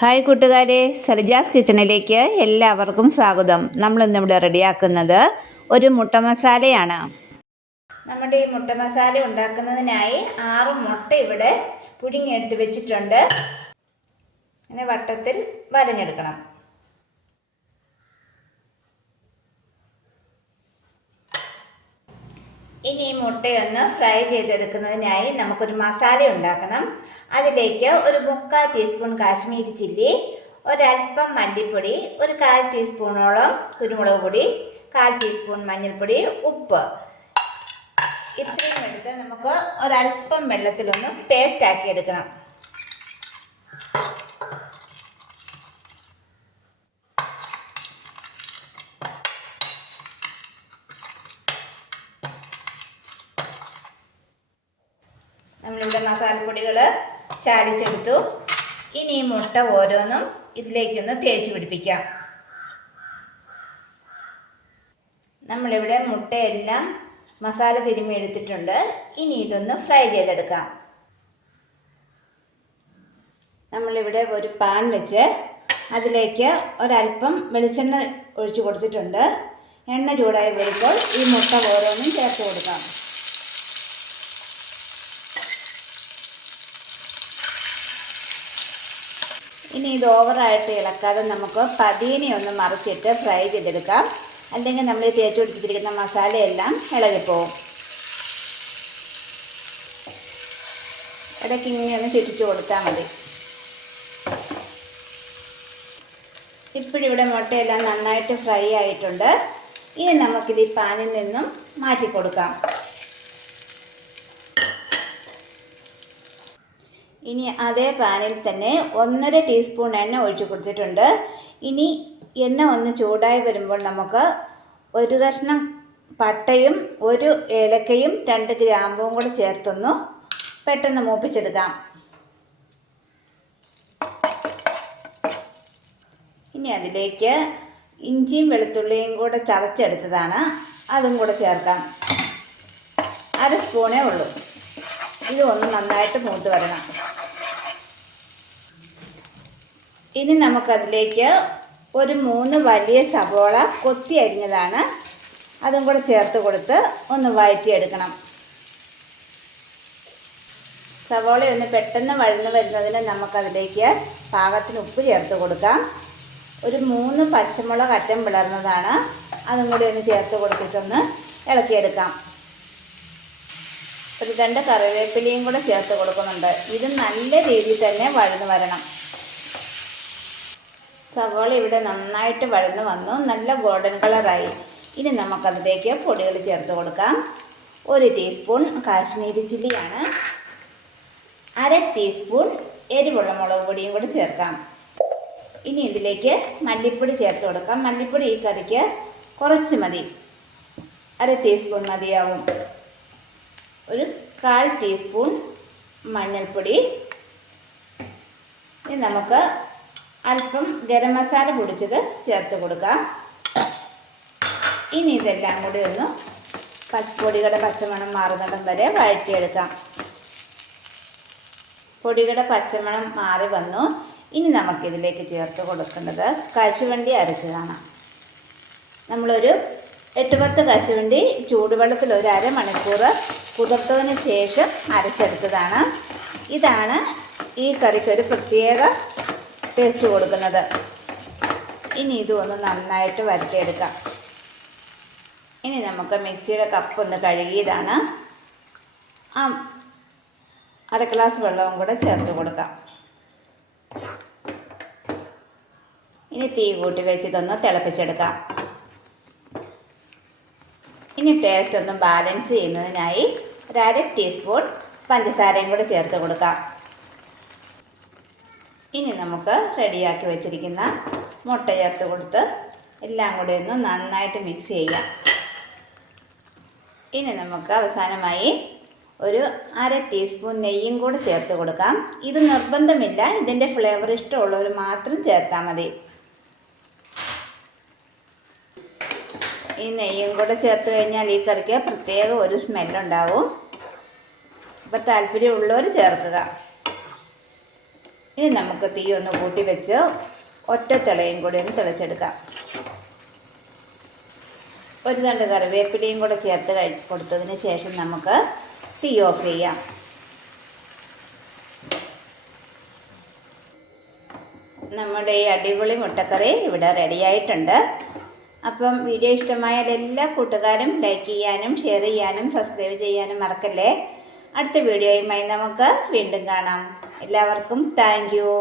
Hi കൂട്ടുകാരെ, സലിജാസ് കിച്ചണിലേക്ക് എല്ലാവർക്കും സ്വാഗതം. നമ്മളിന്നിവിടെ റെഡിയാക്കുന്നത് ഒരു മുട്ട മസാലയാണ്. നമ്മുടെ ഈ മുട്ട മസാല ഉണ്ടാക്കുന്നതിനായി 6 മുട്ട ഇവിടെ പുഴുങ്ങിയെടുത്ത് വെച്ചിട്ടുണ്ട്. ഇങ്ങനെ വട്ടത്തിൽ വരഞ്ഞെടുക്കണം. ഇനി ഈ മുട്ടയൊന്ന് ഫ്രൈ ചെയ്തെടുക്കുന്നതിനായി നമുക്കൊരു മസാല ഉണ്ടാക്കണം. അതിലേക്ക് ഒരു 3/4 ടീസ്പൂൺ കാശ്മീരി ചില്ലി, ഒരൽപ്പം മല്ലിപ്പൊടി, ഒരു 1/4 ടീസ്പൂണോളം കുരുമുളക് പൊടി, 1/4 ടീസ്പൂൺ മഞ്ഞൾപ്പൊടി, ഉപ്പ് ഇത്രയും എടുത്ത് നമുക്ക് ഒരൽപ്പം വെള്ളത്തിലൊന്ന് പേസ്റ്റ് ആക്കി എടുക്കണം. നമ്മളിവിടെ മസാലപ്പൊടികൾ ചാലിച്ചെടുത്തു. ഇനി ഈ മുട്ട ഓരോന്നും ഇതിലേക്കൊന്ന് തേച്ച് പിടിപ്പിക്കാം. നമ്മളിവിടെ മുട്ടയെല്ലാം മസാല തിരുമ്മി എടുത്തിട്ടുണ്ട്. ഇനി ഇതൊന്ന് ഫ്രൈ ചെയ്തെടുക്കാം. നമ്മളിവിടെ ഒരു പാൻ വെച്ച് അതിലേക്ക് ഒരൽപ്പം വെളിച്ചെണ്ണ ഒഴിച്ചു കൊടുത്തിട്ടുണ്ട്. എണ്ണ ചൂടായി വരുമ്പോൾ ഈ മുട്ട ഓരോന്നും ചേർത്ത് കൊടുക്കാം. ഇനി ഇത് ഓവറായിട്ട് ഇളക്കാതെ നമുക്ക് പതിയെ ഒന്ന് മറിച്ചിട്ട് ഫ്രൈ ചെയ്തെടുക്കാം. അല്ലെങ്കിൽ നമ്മൾ തേച്ച് പിടിപ്പിച്ചിരിക്കുന്ന മസാലയെല്ലാം ഇളകിപ്പോവും. ഇടയ്ക്ക് ഇങ്ങനെ ഒന്ന് ചുറ്റിച്ചു കൊടുത്താൽ മതി. ഇപ്പോഴിവിടെ മുട്ടയെല്ലാം നന്നായിട്ട് ഫ്രൈ ആയിട്ടുണ്ട്. ഇനി നമുക്കിത് ഈ പാനിൽ നിന്നും മാറ്റി കൊടുക്കാം. ഇനി അതേ പാനിൽ തന്നെ 1.5 ടീസ്പൂൺ എണ്ണ ഒഴിച്ചു കൊടുത്തിട്ടുണ്ട്. ഇനി എണ്ണ ഒന്ന് ചൂടായി വരുമ്പോൾ നമുക്ക് ഒരു കഷ്ണം പട്ടയും 1 ഏലക്കയും 2 ഗ്രാമ്പും കൂടെ ചേർത്തൊന്ന് പെട്ടെന്ന് മൂപ്പിച്ചെടുക്കാം. ഇനി അതിലേക്ക് ഇഞ്ചിയും വെളുത്തുള്ളിയും കൂടെ ചതച്ചെടുത്തതാണ്, അതും കൂടെ ചേർക്കാം. 1 സ്പൂണേ ഉള്ളൂ. ഇത് ഒന്ന് നന്നായിട്ട് മൂത്ത് വരണം. ഇനി നമുക്കതിലേക്ക് ഒരു 3 വലിയ സവോള കൊത്തി അരിഞ്ഞതാണ്, അതും കൂടെ ചേർത്ത് കൊടുത്ത് ഒന്ന് വഴറ്റിയെടുക്കണം. സവോള ഒന്ന് പെട്ടെന്ന് വഴന്ന് വരുന്നതിന് നമുക്കതിലേക്ക് പാകത്തിന് ഉപ്പ് ചേർത്ത് കൊടുക്കാം. ഒരു 3 പച്ചമുളക് അറ്റം പിളർന്നതാണ്, അതും കൂടി ഒന്ന് ചേർത്ത് കൊടുത്തിട്ടൊന്ന് ഇളക്കിയെടുക്കാം. ഒരു 2 കറിവേപ്പിലയും കൂടെ ചേർത്ത് കൊടുക്കുന്നുണ്ട്. ഇത് നല്ല രീതിയിൽ തന്നെ വഴന്ന് വരണം. സവോള ഇവിടെ നന്നായിട്ട് വഴന്ന് വന്നു, നല്ല ഗോൾഡൻ കളറായി. ഇനി നമുക്കതിലേക്ക് പൊടികൾ ചേർത്ത് കൊടുക്കാം. 1 ടീസ്പൂൺ കാശ്മീരി ചില്ലിയാണ്, 1/2 ടീസ്പൂൺ എരിവുള്ള മുളക് പൊടിയും കൂടി ചേർക്കാം. ഇനി ഇതിലേക്ക് മല്ലിപ്പൊടി ചേർത്ത് കൊടുക്കാം. മല്ലിപ്പൊടി ഈ കറിക്ക് കുറച്ച് മതി, 1/2 ടീസ്പൂൺ മതിയാവും. ഒരു 1/4 ടീസ്പൂൺ മഞ്ഞൾപ്പൊടി. ഇനി നമുക്ക് അല്പം ഗരം മസാല പൊടിച്ചത് ചേർത്ത് കൊടുക്കാം. ഇനി ഇതെല്ലാം കൂടി ഒന്ന് പൊടികളുടെ പച്ചമണം മാറുന്നിടം വരെ വഴറ്റിയെടുക്കാം. പൊടികളുടെ പച്ചമണം മാറി വന്നു. ഇനി നമുക്കിതിലേക്ക് ചേർത്ത് കൊടുക്കേണ്ടത് കശുവണ്ടി അരച്ചതാണ്. നമ്മളൊരു 8-10 കശുവണ്ടി ചൂടുവെള്ളത്തിൽ ഒരു അരമണിക്കൂർ കുതിർത്തതിന് ശേഷം അരച്ചെടുത്തതാണ്. ഇതാണ് ഈ കറിക്കൊരു പ്രത്യേക ടേസ്റ്റ് കൊടുക്കുന്നത്. ഇനി ഇതൊന്ന് നന്നായിട്ട് വരട്ടിയെടുക്കാം. ഇനി നമുക്ക് മിക്സിയുടെ കപ്പ് ഒന്ന് കഴുകിയതാണ്, 1/2 ഗ്ലാസ് വെള്ളവും കൂടെ ചേർത്ത് കൊടുക്കാം. ഇനി തീ കൂട്ടി വെച്ച് ഇതൊന്ന് തിളപ്പിച്ചെടുക്കാം. ഇനി ടേസ്റ്റ് ഒന്ന് ബാലൻസ് ചെയ്യുന്നതിനായി 1/2 ടീസ്പൂൺ പഞ്ചസാരയും കൂടെ ചേർത്ത് കൊടുക്കാം. ഇനി നമുക്ക് റെഡിയാക്കി വെച്ചിരിക്കുന്ന മുട്ട ചേർത്ത് കൊടുത്ത് എല്ലാം കൂടി ഒന്ന് നന്നായിട്ട് മിക്സ് ചെയ്യാം. ഇനി നമുക്ക് അവസാനമായി ഒരു 1/2 ടീസ്പൂൺ നെയ്യും കൂടെ ചേർത്ത് കൊടുക്കാം. ഇത് നിർബന്ധമില്ല, ഇതിൻ്റെ ഫ്ലേവർ ഇഷ്ടമുള്ളവർ മാത്രം ചേർത്താൽ മതി. ഈ നെയ്യും കൂടെ ചേർത്ത് കഴിഞ്ഞാൽ ഈ കറിക്ക് പ്രത്യേക ഒരു സ്മെല്ലുണ്ടാവും. അപ്പോൾ താല്പര്യമുള്ളവർ ചേർക്കുക. ഇനി നമുക്ക് തീ ഒന്ന് കൂട്ടി വെച്ച് ഒറ്റ തിളയും കൂടി ഒന്ന് തിളച്ചെടുക്കാം. ഒരു തണ്ട് കറിവേപ്പിലയും കൂടെ ചേർത്ത് കൊടുത്തതിന് ശേഷം നമുക്ക് തീ ഓഫ് ചെയ്യാം. നമ്മുടെ ഈ അടിപൊളി മുട്ടക്കറി ഇവിടെ റെഡിയായിട്ടുണ്ട്. അപ്പം വീഡിയോ ഇഷ്ടമായാൽ എല്ലാ കൂട്ടുകാരും ലൈക്ക് ചെയ്യാനും ഷെയർ ചെയ്യാനും സബ്സ്ക്രൈബ് ചെയ്യാനും മറക്കല്ലേ. അടുത്ത വീഡിയോയുമായി നമുക്ക് വീണ്ടും കാണാം. എല്ലാവർക്കും താങ്ക് യു.